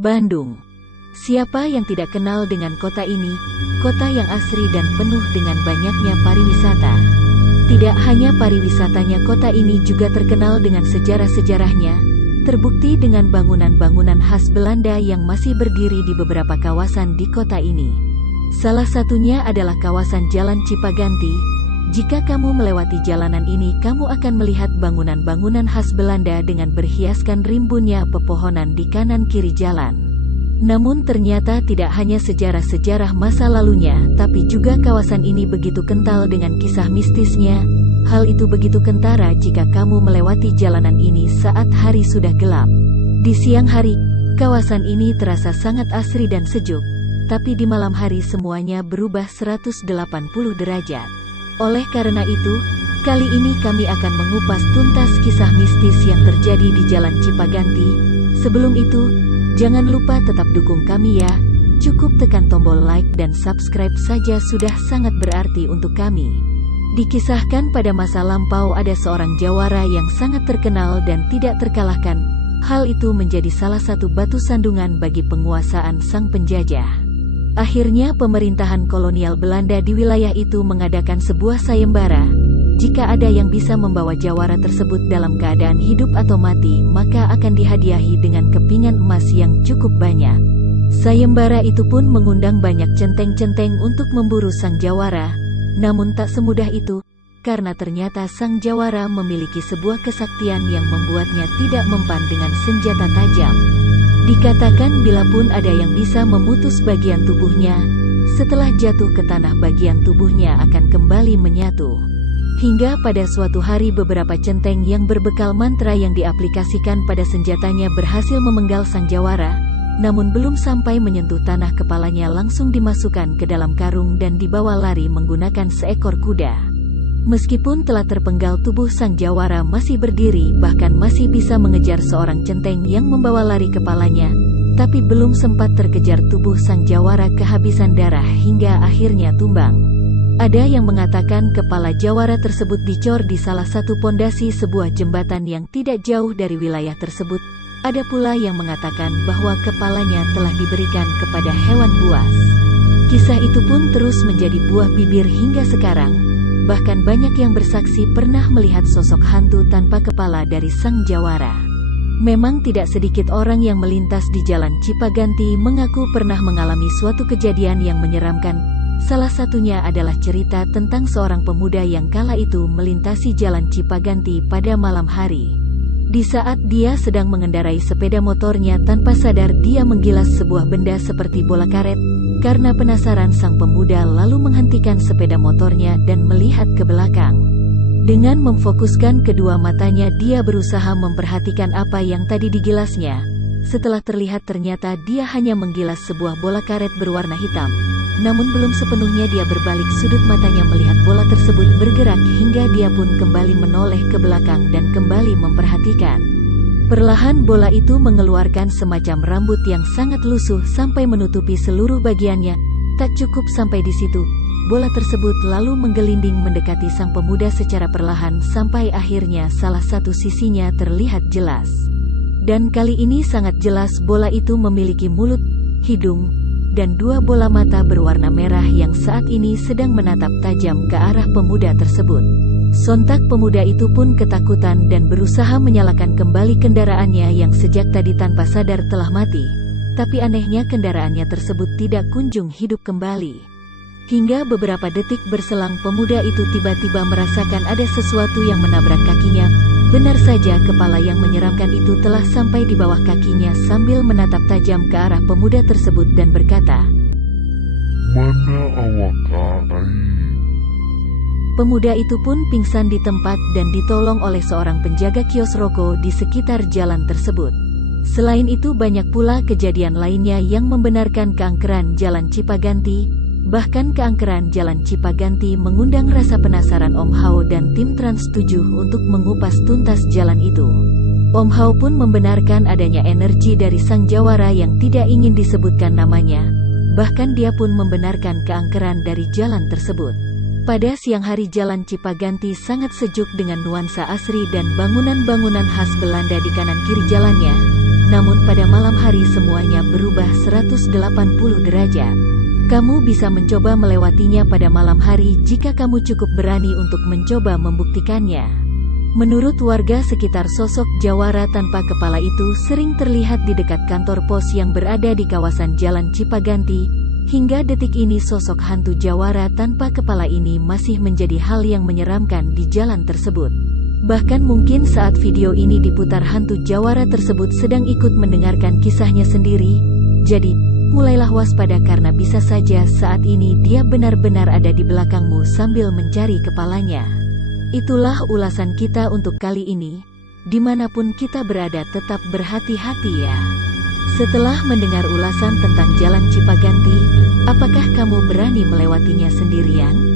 Bandung. Siapa yang tidak kenal dengan kota ini, kota yang asri dan penuh dengan banyaknya pariwisata. Tidak hanya pariwisatanya, kota ini juga terkenal dengan sejarah-sejarahnya, terbukti dengan bangunan-bangunan khas Belanda yang masih berdiri di beberapa kawasan di kota ini. Salah satunya adalah kawasan Jalan Cipaganti. Jika kamu melewati jalanan ini, kamu akan melihat bangunan-bangunan khas Belanda dengan berhiaskan rimbunnya pepohonan di kanan kiri jalan. Namun ternyata tidak hanya sejarah-sejarah masa lalunya, tapi juga kawasan ini begitu kental dengan kisah mistisnya. Hal itu begitu kentara jika kamu melewati jalanan ini saat hari sudah gelap. Di siang hari, kawasan ini terasa sangat asri dan sejuk, tapi di malam hari semuanya berubah 180 derajat. Oleh karena itu, kali ini kami akan mengupas tuntas kisah mistis yang terjadi di Jalan Cipaganti. Sebelum itu, jangan lupa tetap dukung kami ya. Cukup tekan tombol like dan subscribe saja sudah sangat berarti untuk kami. Dikisahkan pada masa lampau ada seorang jawara yang sangat terkenal dan tidak terkalahkan. Hal itu menjadi salah satu batu sandungan bagi penguasaan sang penjajah. Akhirnya pemerintahan kolonial Belanda di wilayah itu mengadakan sebuah sayembara. Jika ada yang bisa membawa jawara tersebut dalam keadaan hidup atau mati, maka akan dihadiahi dengan kepingan emas yang cukup banyak. Sayembara itu pun mengundang banyak centeng-centeng untuk memburu sang jawara. Namun tak semudah itu, karena ternyata sang jawara memiliki sebuah kesaktian yang membuatnya tidak mempan dengan senjata tajam. Dikatakan bila pun ada yang bisa memutus bagian tubuhnya, setelah jatuh ke tanah bagian tubuhnya akan kembali menyatu. Hingga pada suatu hari beberapa centeng yang berbekal mantra yang diaplikasikan pada senjatanya berhasil memenggal sang jawara, namun belum sampai menyentuh tanah kepalanya langsung dimasukkan ke dalam karung dan dibawa lari menggunakan seekor kuda. Meskipun telah terpenggal, tubuh sang jawara masih berdiri, bahkan masih bisa mengejar seorang centeng yang membawa lari kepalanya, tapi belum sempat terkejar tubuh sang jawara kehabisan darah hingga akhirnya tumbang. Ada yang mengatakan kepala jawara tersebut dicor di salah satu pondasi sebuah jembatan yang tidak jauh dari wilayah tersebut. Ada pula yang mengatakan bahwa kepalanya telah diberikan kepada hewan buas. Kisah itu pun terus menjadi buah bibir hingga sekarang. Bahkan banyak yang bersaksi pernah melihat sosok hantu tanpa kepala dari sang jawara. Memang tidak sedikit orang yang melintas di Jalan Cipaganti mengaku pernah mengalami suatu kejadian yang menyeramkan. Salah satunya adalah cerita tentang seorang pemuda yang kala itu melintasi Jalan Cipaganti pada malam hari. Di saat dia sedang mengendarai sepeda motornya, tanpa sadar dia menggilas sebuah benda seperti bola karet. Karena penasaran, sang pemuda lalu menghentikan sepeda motornya dan melihat ke belakang. Dengan memfokuskan kedua matanya, dia berusaha memperhatikan apa yang tadi digilasnya. Setelah terlihat, ternyata dia hanya menggilas sebuah bola karet berwarna hitam. Namun belum sepenuhnya dia berbalik sudut matanya melihat bola tersebut bergerak, hingga dia pun kembali menoleh ke belakang dan kembali memperhatikan. Perlahan bola itu mengeluarkan semacam rambut yang sangat lusuh sampai menutupi seluruh bagiannya. Tak cukup sampai di situ, bola tersebut lalu menggelinding mendekati sang pemuda secara perlahan sampai akhirnya salah satu sisinya terlihat jelas. Dan kali ini sangat jelas bola itu memiliki mulut, hidung, dan dua bola mata berwarna merah yang saat ini sedang menatap tajam ke arah pemuda tersebut. Sontak pemuda itu pun ketakutan dan berusaha menyalakan kembali kendaraannya yang sejak tadi tanpa sadar telah mati. Tapi anehnya kendaraannya tersebut tidak kunjung hidup kembali. Hingga beberapa detik berselang, pemuda itu tiba-tiba merasakan ada sesuatu yang menabrak kakinya. Benar saja, kepala yang menyeramkan itu telah sampai di bawah kakinya sambil menatap tajam ke arah pemuda tersebut dan berkata, "Mana awak ai?" Pemuda itu pun pingsan di tempat dan ditolong oleh seorang penjaga kios rokok di sekitar jalan tersebut. Selain itu banyak pula kejadian lainnya yang membenarkan keangkeran Jalan Cipaganti. Bahkan keangkeran Jalan Cipaganti mengundang rasa penasaran Om Hao dan tim Trans 7 untuk mengupas tuntas jalan itu. Om Hao pun membenarkan adanya energi dari sang jawara yang tidak ingin disebutkan namanya. Bahkan dia pun membenarkan keangkeran dari jalan tersebut. Pada siang hari Jalan Cipaganti sangat sejuk dengan nuansa asri dan bangunan-bangunan khas Belanda di kanan kiri jalannya. Namun pada malam hari semuanya berubah 180 derajat. Kamu bisa mencoba melewatinya pada malam hari jika kamu cukup berani untuk mencoba membuktikannya. Menurut warga sekitar, sosok jawara tanpa kepala itu sering terlihat di dekat kantor pos yang berada di kawasan Jalan Cipaganti. Hingga detik ini sosok hantu jawara tanpa kepala ini masih menjadi hal yang menyeramkan di jalan tersebut. Bahkan mungkin saat video ini diputar, hantu jawara tersebut sedang ikut mendengarkan kisahnya sendiri. Jadi, mulailah waspada karena bisa saja saat ini dia benar-benar ada di belakangmu sambil mencari kepalanya. Itulah ulasan kita untuk kali ini. Dimanapun kita berada, tetap berhati-hati ya. Setelah mendengar ulasan tentang Jalan Cipaganti, apakah kamu berani melewatinya sendirian?